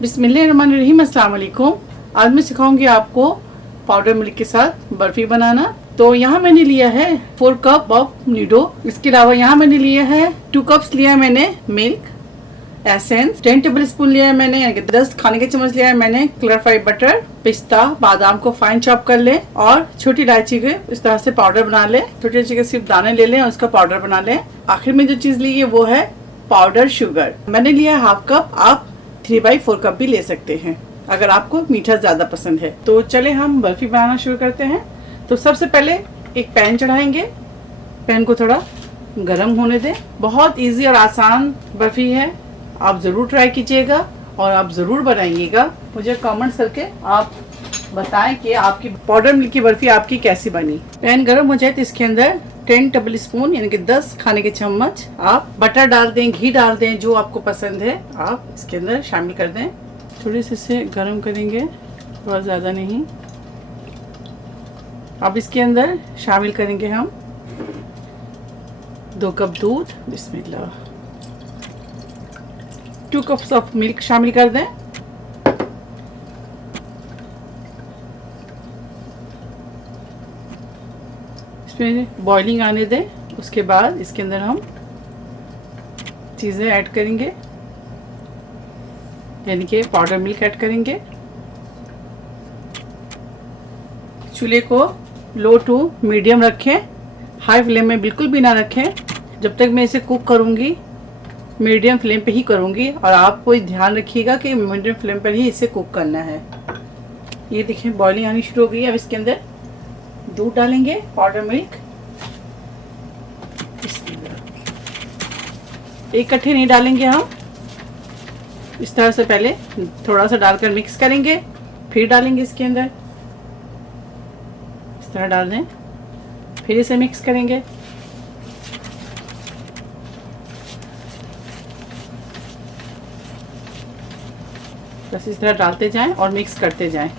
बिस्मिल्लाहिर्रहमानिर्रहीम, अस्सलाम वालेकुम। आज मैं सिखाऊंगी आपको पाउडर मिल्क के साथ बर्फी बनाना। तो यहाँ मैंने लिया है 4 कप ऑफ नीडो। इसके अलावा यहाँ मैंने लिया है 2 कप्स लिया है मैंने मिल्क एसेंस, 10 टेबल स्पून लिया है मैंने, यानी कि 10 खाने के चम्मच लिया है मैंने क्लैरिफाइड बटर। पिस्ता बादाम को फाइन चॉप कर ले और छोटी इलायची के इस तरह से पाउडर बना ले। छोटी इलायची के सिर्फ दाने ले लें और उसका पाउडर बना लें। आखिर में जो चीज ली है वो है पाउडर शुगर। मैंने लिया है हाफ कप, आप 3/4 कप भी ले सकते हैं अगर आपको मीठा ज़्यादा पसंद है। तो चले हम बर्फी बनाना शुरू करते हैं। तो सबसे पहले एक पैन चढ़ाएंगे। पैन को थोड़ा गर्म होने दें। बहुत इजी और आसान बर्फी है, आप ज़रूर ट्राई कीजिएगा और आप ज़रूर बनाइएगा। मुझे कमेंट्स करके आप बताएं कि आपकी पाउडर मिल्क की बर्फी आपकी कैसी बनी। पैन गर्म हो जाए तो इसके अंदर 10 टेबल स्पून यानी कि 10 खाने के चम्मच आप बटर डाल दें, घी डाल दें, जो आपको पसंद है आप इसके अंदर शामिल कर दें। थोड़ी सी इसे गर्म करेंगे, बहुत ज़्यादा नहीं। अब इसके अंदर शामिल करेंगे हम 2 कप दूध, बिस्मिल्लाह। 2 कप्स ऑफ मिल्क शामिल कर दें। इसमें बॉइलिंग आने दें। उसके बाद इसके अंदर हम चीज़ें ऐड करेंगे, यानी कि पाउडर मिल्क ऐड करेंगे। चूल्हे को लो टू मीडियम रखें, हाई फ्लेम में बिल्कुल भी ना रखें। जब तक मैं इसे कुक करूंगी मीडियम फ्लेम पे ही करूंगी और आप कोई ध्यान रखिएगा कि मीडियम फ्लेम पर ही इसे कुक करना है। ये देखिए बॉइलिंग आनी शुरू हो गई है। अब इसके अंदर दूध डालेंगे, पाउडर मिल्क। इकट्ठे नहीं डालेंगे हम, इस तरह से पहले थोड़ा सा डालकर मिक्स करेंगे, फिर डालेंगे इसके अंदर। इस तरह डाल दें, फिर इसे मिक्स करेंगे। बस इस तरह डालते जाएं और मिक्स करते जाएं।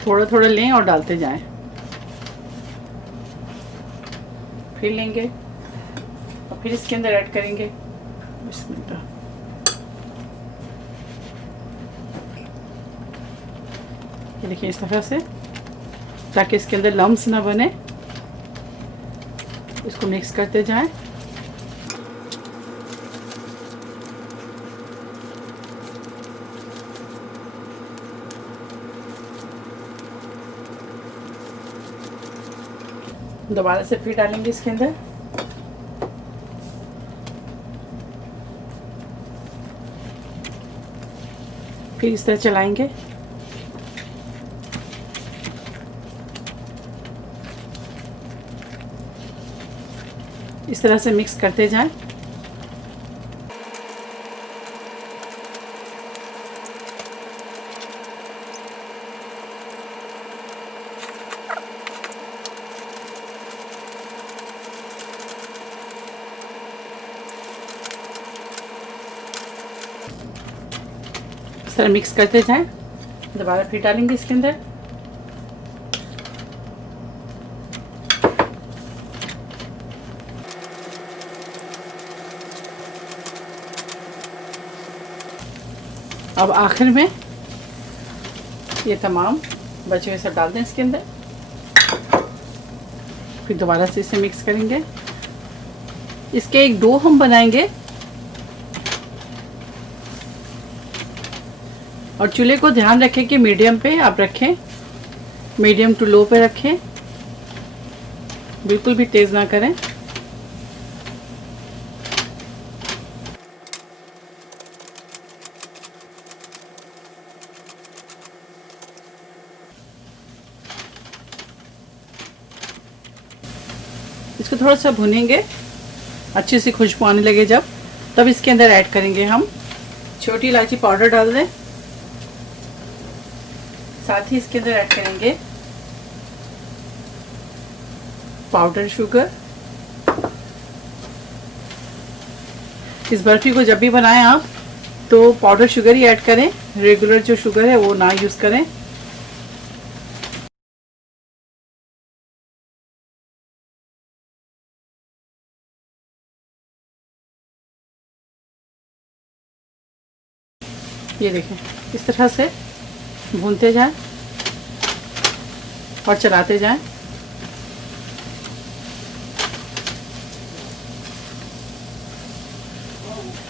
थोड़ा थोड़ा लें और डालते जाएं। फिर लेंगे और फिर इसके अंदर ऐड करेंगे। बिस्मिल्लाह। ये देखिए इस तरह से, ताकि इसके अंदर लम्स ना बने। इसको मिक्स करते जाएं। दोबारा से फिर डालेंगे इसके अंदर। फिर इस तरह चलाएंगे। इस तरह से मिक्स करते जाएं। इस तरह मिक्स करते जाएं। दोबारा फिर डालेंगे इसके अंदर। अब आखिर में ये तमाम बचे हुए सब डाल दें इसके अंदर। फिर दोबारा से इसे मिक्स करेंगे। इसके एक डो हम बनाएंगे और चूल्हे को ध्यान रखें कि मीडियम पे आप रखें, मीडियम टू लो पे रखें, बिल्कुल भी तेज़ ना करें। इसको थोड़ा सा भुनेंगे, अच्छी सी खुशबू आने लगे जब, तब इसके अंदर ऐड करेंगे हम छोटी इलायची पाउडर डाल दें। साथ ही इसके अंदर ऐड करेंगे पाउडर शुगर। इस बर्फी को जब भी बनाएं आप तो पाउडर शुगर ही ऐड करें, रेगुलर जो शुगर है वो ना यूज़ करें। ये देखें, इस तरह से भूनते जाएं और चलाते जाएं।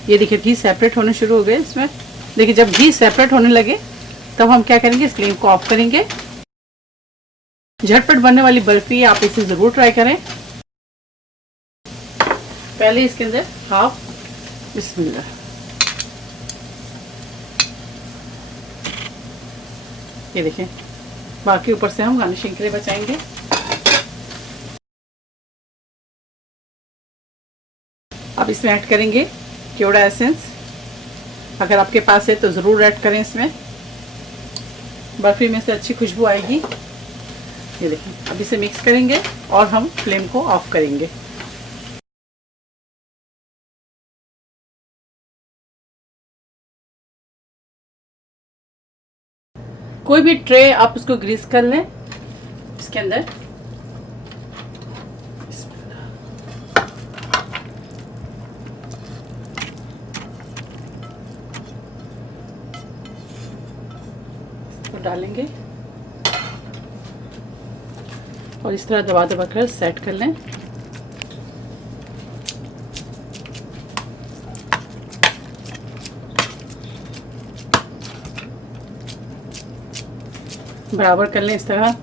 ये देखिए घी सेपरेट होने शुरू हो गए इसमें। देखिए जब घी सेपरेट होने लगे तब हम क्या करेंगे, फ्लेम को ऑफ करेंगे। झटपट बनने वाली बर्फी आप इसे ज़रूर ट्राई करें। पहले इसके अंदर हाफ, बिस्मिल्लाह, ये देखें, बाकी ऊपर से हम गार्निशिंग के लिए बचाएंगे। अब इसमें ऐड करेंगे केवड़ा एसेंस। अगर आपके पास है तो ज़रूर ऐड करें, इसमें बर्फी में से अच्छी खुशबू आएगी। ये देखें, अब इसे मिक्स करेंगे और हम फ्लेम को ऑफ करेंगे। कोई भी ट्रे आप उसको ग्रीस कर लें। इसके अंदर इसको डालेंगे और इस तरह दबा दबा कर सेट कर लें। बराबर कर लें इस तरह।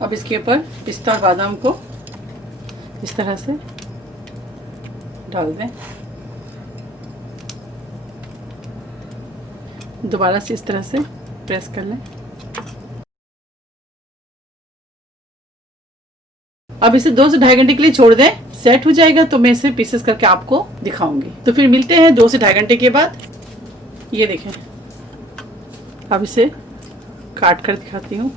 अब इसके ऊपर पिस्ता और बादाम को इस तरह से डाल दें। दोबारा से इस तरह से प्रेस कर लें। अब इसे 2 से ढाई घंटे के लिए छोड़ दें। सेट हो जाएगा तो मैं इसे पीसेस करके आपको दिखाऊंगी। तो फिर मिलते हैं 2 से ढाई घंटे के बाद। ये देखें, अब इसे काट कर दिखाती हूँ।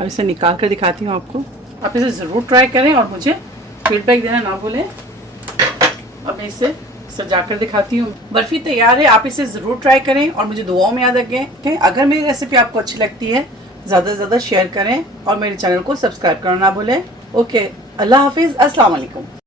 अब इसे निकाल कर दिखाती हूँ आपको। आप इसे ज़रूर ट्राई करें और मुझे फीडबैक देना ना भूलें। अब मैं इसे सजा कर दिखाती हूँ। बर्फ़ी तैयार है, आप इसे ज़रूर ट्राई करें और मुझे दुआओं में याद रखें। अगर मेरी रेसिपी आपको अच्छी लगती है ज़्यादा से ज़्यादा शेयर करें और मेरे चैनल को सब्सक्राइब करना ना भूलें। ओके, अल्लाह हाफिज़, अस्सलाम वालेकुम।